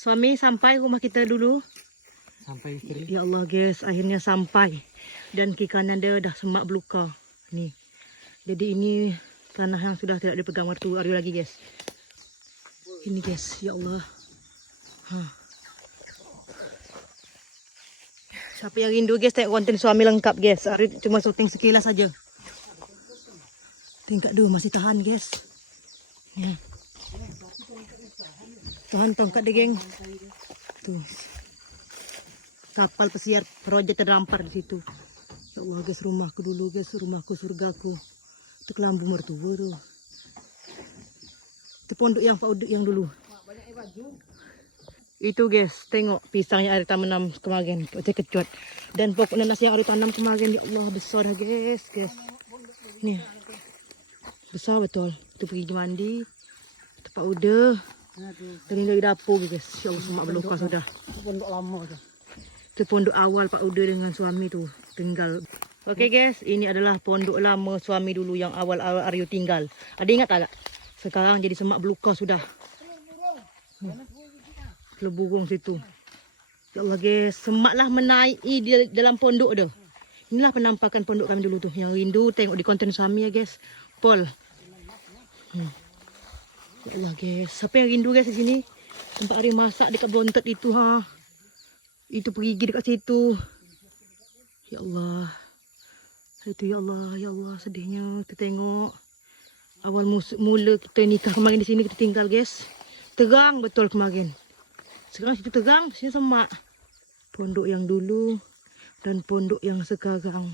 suami sampai rumah kita dulu. Sampai misteri. Ya Allah guys, akhirnya sampai. Dan kiri kanan dia dah semak beluka. Ni. Jadi ini tanah yang sudah tidak dipegang mertua Aryo lagi guys. Ini guys, ya Allah. Ha. Siapa yang rindu guys tengok konten suami lengkap guys. Aryo cuma syuting sekilas saja. Tingkat dua masih tahan guys. Ni. Tahan tongkat dia geng. Tuh kapal pesiar projek terdampar di situ. Ya Allah guys, rumahku dulu guys, rumahku surgaku. Itu kelambu mertua tu. Itu pondok yang Pak yang dulu. Itu guys, tengok pisangnya Arita menanam kemarin, kecil kecut. Dan pokok nanas yang Arita tanam kemarin, ya Allah besar dah guys, guys. Ni. Besar betul. Itu pergi mandi. Itu Pak Uda. Tadi dari dapur guys. Ya Allah, semak belukar sudah. Pondok lama tu. Itu pondok awal Pak Uda dengan suami tu tinggal. Okey guys, ini adalah pondok lama suami dulu yang awal-awal Aryo tinggal. Ada ingat tak? Sekarang jadi semak belukar sudah. Hmm. Leburung situ. Ya Allah guys, semaklah menaiki di dalam pondok tu. Inilah penampakan pondok kami dulu tu. Yang rindu tengok di konten suami ya guys. Pol. Hmm. Ya Allah guys, siapa yang rindu guys di sini? Tempat Aryo masak dekat bontot itu ha. Itu pergi dekat situ. Ya Allah. Itu ya Allah, ya Allah sedihnya kita tengok. Awal mula kita nikah kemarin di sini kita tinggal guys. Terang betul kemarin. Sekarang situ terang, sini semak. Pondok yang dulu dan pondok yang sekarang.